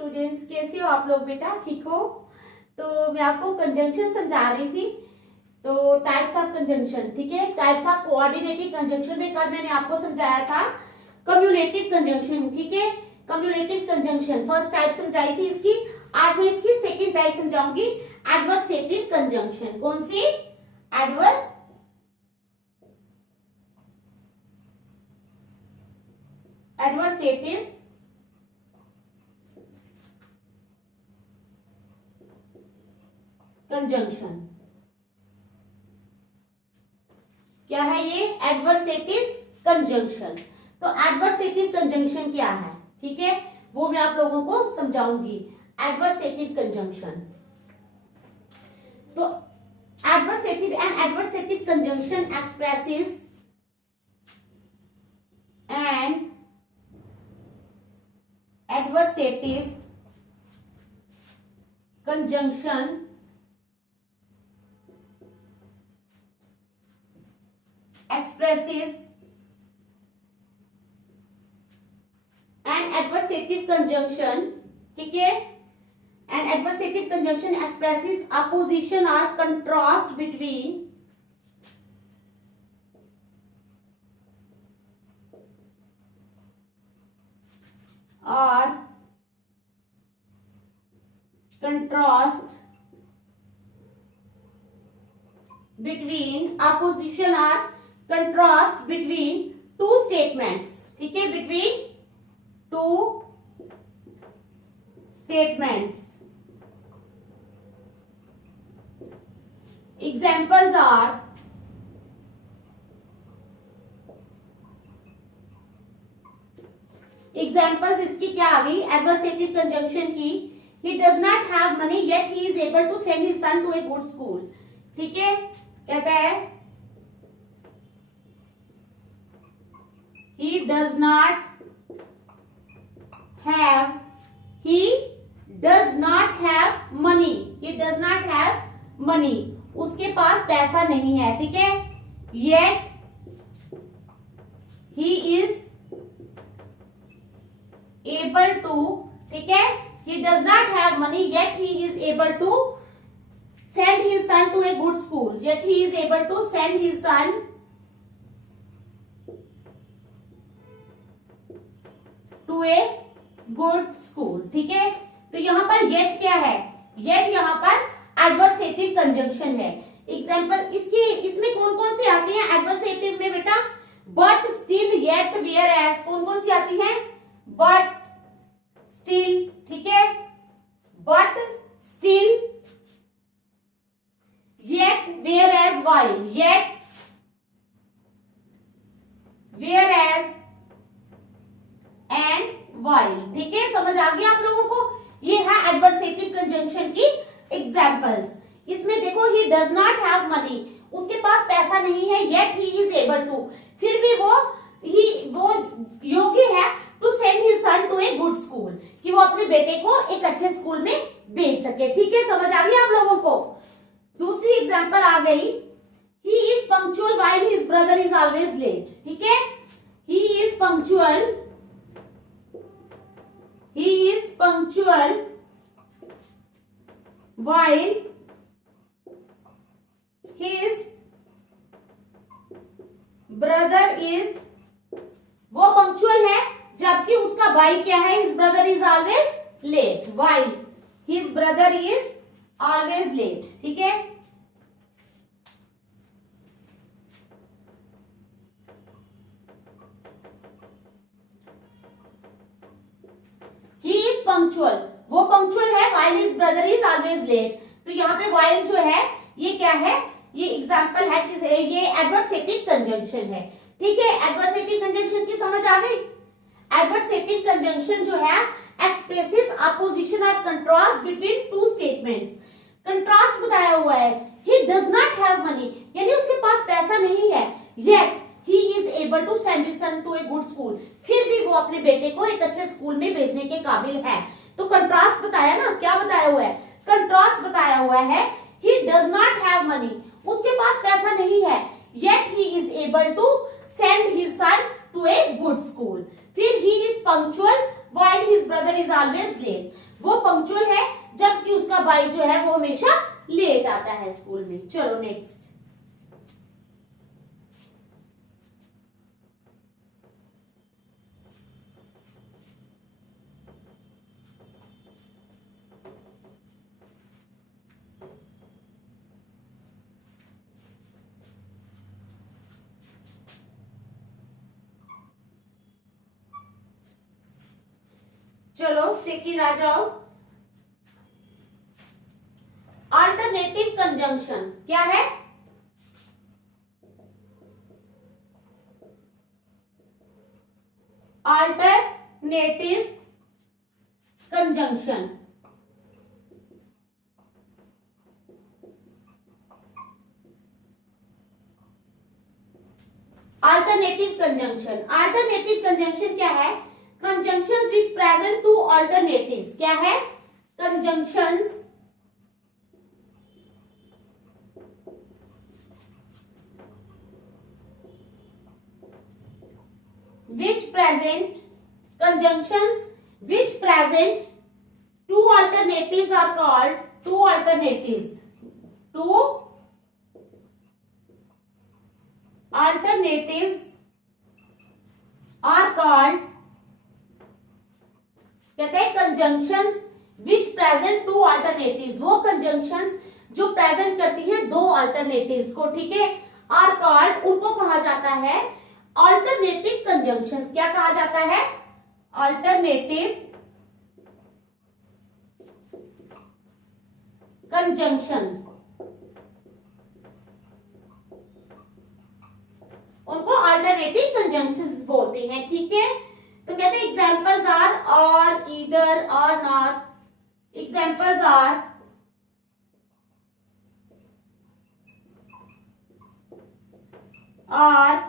Students, कैसे हो आप लोग बेटा? ठीक हो? तो मैं आपको कंजंक्शन समझा रही थी। तो टाइप्स ऑफ कंजंक्शन, ठीक है, टाइप्स ऑफ कोऑर्डिनेटिव कंजंक्शन में कल मैंने आपको समझाया था कम्युलेटिव कंजंक्शन, ठीक है। कम्युलेटिव कंजंक्शन फर्स्ट टाइप समझाई थी इसकी। आज मैं इसकी सेकंड टाइप समझाऊंगी, एडवर्सेटिव कंजंक्शन। कौन सी? Adversative conjunction. क्या है ये? Adversative conjunction. तो एडवर्सेटिव कंजंक्शन क्या है, ठीक है, वो मैं आप लोगों को समझाऊंगी। एडवर्सेटिव कंजंक्शन, तो adversative and adversative conjunction expresses and adversative conjunction expresses an adversative conjunction, ठीक है, an adversative conjunction expresses opposition or contrast between or contrast between opposition or contrast between two statements, ठीक है, between two statements. Examples are examples इसकी क्या आ गई adversative conjunction की? He does not have money yet he is able to send his son to a good school, ठीक है। कहता है he does not have money, he does not have money, उसके पास पैसा नहीं है, ठीक है। Yet he is able to, ठीक है, he does not have money yet he is able to send his son to a good school, yet he is able to send his son to a good school, ठीक है। तो यहां पर yet क्या है? yet यहां पर adversative conjunction है। एग्जांपल इसमें कौन कौन सी आती है एडवर्सेटिव में बेटा? But, still, yet, whereas, कौन कौन सी आती है? बट, स्टिल, ठीक है, but, still, yet, whereas, while, yet, whereas and while, ठीक है। समझ आ गया आप लोगों को? ये है एडवर्सेटिव कंजंक्शन की एग्जांपल्स। इसमें देखो he does not have money, उसके पास पैसा नहीं है, yet he is able to, फिर भी वो योग्य है to send his son to a good school, कि वो अपने बेटे को एक अच्छे स्कूल में भेज सके, ठीक है। समझ आ गई आप लोगों को? दूसरी एग्जांपल आ गई, he is punctual while his brother is always late, ठीक है। He is punctual while his brother is, वो पंक्चुअल है जबकि उसका भाई क्या है? His brother is always late, while his brother is always late, ठीक है। ही इज पंक्चुअल, वो पंक्चुअल है, while his brother is always late. तो यहाँ पे व्हाइल जो है ये क्या है? ये एग्जाम्पल है कि ये एडवर्सेटिव कंजंक्शन है, ठीक है। एडवर्सेटिव कंजंक्शन की समझ आ गई? एडवर्सेटिव कंजंक्शन जो है एक्सप्रेसेस अपोजिशन और contrast between two statements. Contrast बताया हुआ है, he does not have money, यानी उसके पास पैसा नहीं है, yet he is able to send his son to a good school, फिर भी वो अपने बेटे को एक अच्छे स्कूल में भेजने के काबिल है। तो कंट्रास्ट बताया ना, क्या बताया हुआ है? कंट्रास्ट बताया हुआ है, he does not have money, उसके पास पैसा नहीं है, yet he is able to send his son to a good school, फिर he is punctual while his brother is always late. वो पंक्चुअल है, जबकि उसका भाई जो है वो हमेशा लेट आता है स्कूल में। चलो नेक्स्ट। चलो सेकंड आ जाओ। अल्टरनेटिव कंजंक्शन क्या है? अल्टरनेटिव कंजंक्शन अल्टरनेटिव कंजंक्शन क्या है? Conjunctions which present two alternatives. क्या है? Conjunctions which present two alternatives are called two alternatives are called कहते हैं conjunctions which present two alternatives. वो कंजंक्शंस जो प्रेजेंट करती हैं दो अल्टरनेटिव्स को, ठीक है, आर कॉल्ड, उनको कहा जाता है अल्टरनेटिव कंजंक्शंस। क्या कहा जाता है? अल्टरनेटिव कंजंक्शंस, उनको अल्टरनेटिव कंजंक्शंस बोलते हैं, ठीक है। तो कहते हैं एग्जांपल्स आर और, ईदर और नॉट। एग्जांपल्स आर और,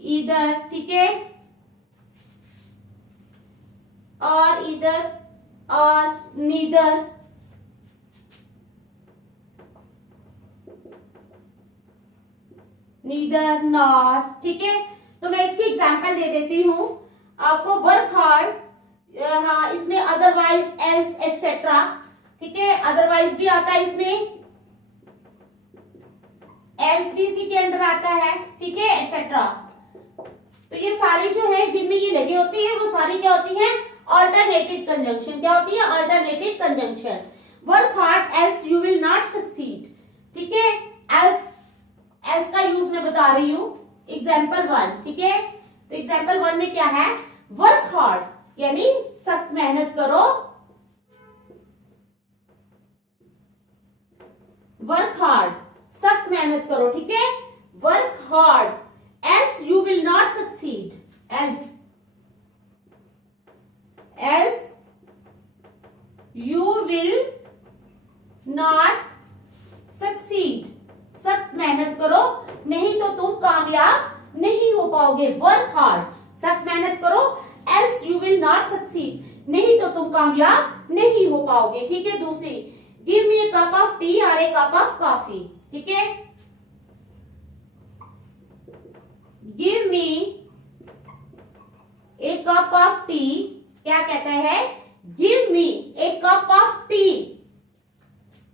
ईदर, ठीक है, और ईदर और नीदर, नीदर नॉट, ठीक है। तो मैं इसकी एग्जांपल दे देती हूं आपको। वर्क हार्ड, हाँ, इसमें अदरवाइज, एल्स, एक्सेट्रा, ठीक है, अदरवाइज भी आता है इसमें, एल्स भी इसी के अंडर आता है, ठीक है, एक्सेट्रा। तो ये सारी जो है जिनमें ये लगे होती है वो सारी क्या होती है? Alternative conjunction. क्या होती है? Alternative conjunction. Work hard else you will not succeed, ठीक है। एल्स का यूज मैं बता रही हूं। एग्जाम्पल 1, ठीक है। तो एग्जाम्पल 1 में क्या है? वर्क हार्ड यानी सख्त मेहनत करो, वर्क हार्ड, सख्त मेहनत करो, ठीक है, work hard else you will not succeed, else you will not succeed। सख्त मेहनत करो नहीं तो तुम कामयाब नहीं हो पाओगे। वर्क हार्ड, सख्त मेहनत करो, else you will not succeed, नहीं तो तुम कामयाब नहीं हो पाओगे, ठीक है। दूसरी, give me a cup of tea or a cup of coffee, ठीक है। Give me a cup of tea, क्या कहता है? Give me a cup of tea,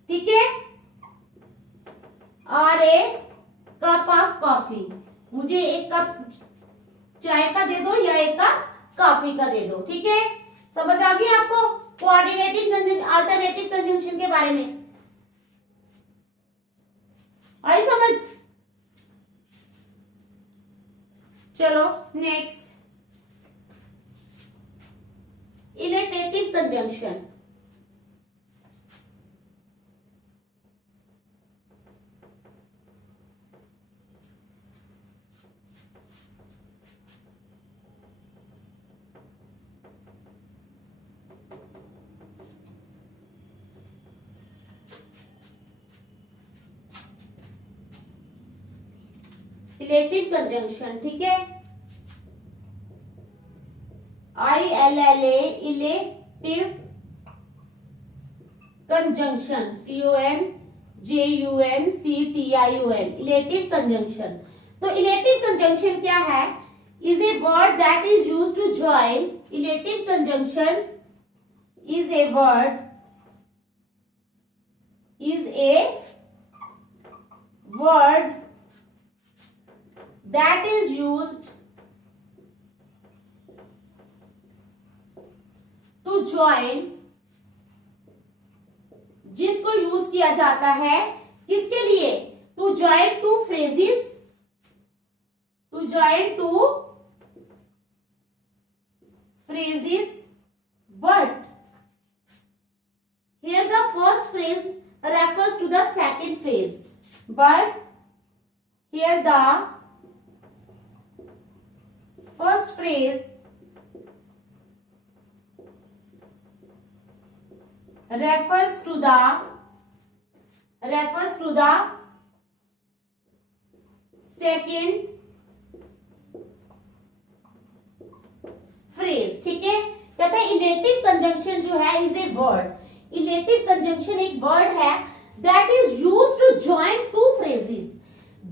ठीक है, और a cup of coffee, मुझे एक कप चाय का दे दो या एक कप कॉफी का दे दो, ठीक है। समझ आ गई आपको कोऑर्डिनेटिंग अल्टरनेटिव कंजंक्शन के बारे में? आई समझ? चलो next, illative conjunction. Illative conjunction, ठीक है, ILLA, illative conjunction, CONJUNCTION, illative conjunction. तो इलेटिव कंजंक्शन क्या है? Is a word that is used to join, illative conjunction is a word that is used to join, जिसको use किया जाता है किसके लिए? To join two phrases, to join two phrases, but here the first phrase refers to the second phrase, but here the first phrase refers to the second phrase. ठीक है, कहता है इलेटिव कंजंक्शन जो है is a word, illative conjunction एक word है that is used to join two phrases,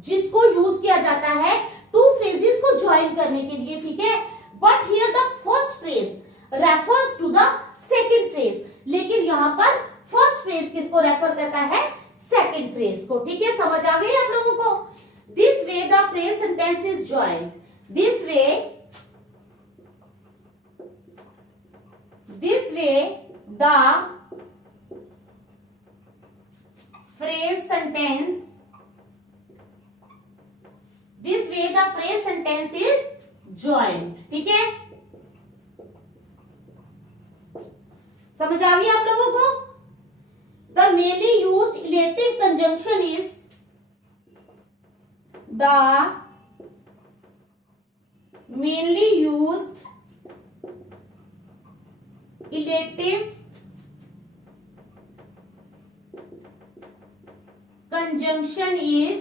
जिसको use किया जाता है टू फ्रेजेस को ज्वाइन करने के लिए। ठीक है, but here the first phrase refers to the second phrase, लेकिन यहां पर फर्स्ट फ्रेज किसको रेफर करता है? सेकंड फ्रेज को। ठीक है, समझ आ गई आप लोगों को? This way the phrase sentence is joined, this way the phrase sentence is joined। ठीक है, समझ आ गई आप लोगों को? The mainly used elative conjunction is elative conjunction is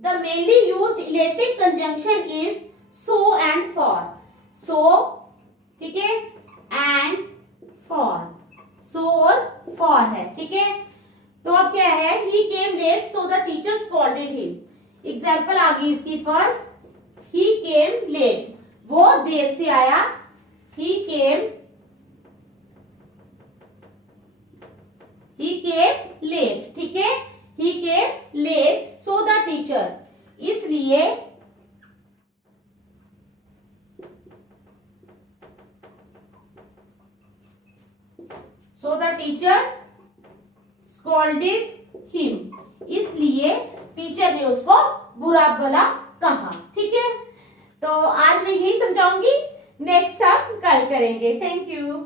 the mainly used elative conjunction is so and for, so ठीक है, and for, so और for है। ठीक है, तो अब क्या है? he came late so the teacher scolded him। Example आ गई इसकी फर्स्ट, he came late, वो देर से आया, he came late। ठीक है, he came late so the teacher, इसलिए so the teacher scolded him, इसलिए टीचर ने उसको बुरा भला कहा। ठीक है, तो आज मैं यही समझाऊंगी, नेक्स्ट हम कल करेंगे। Thank you.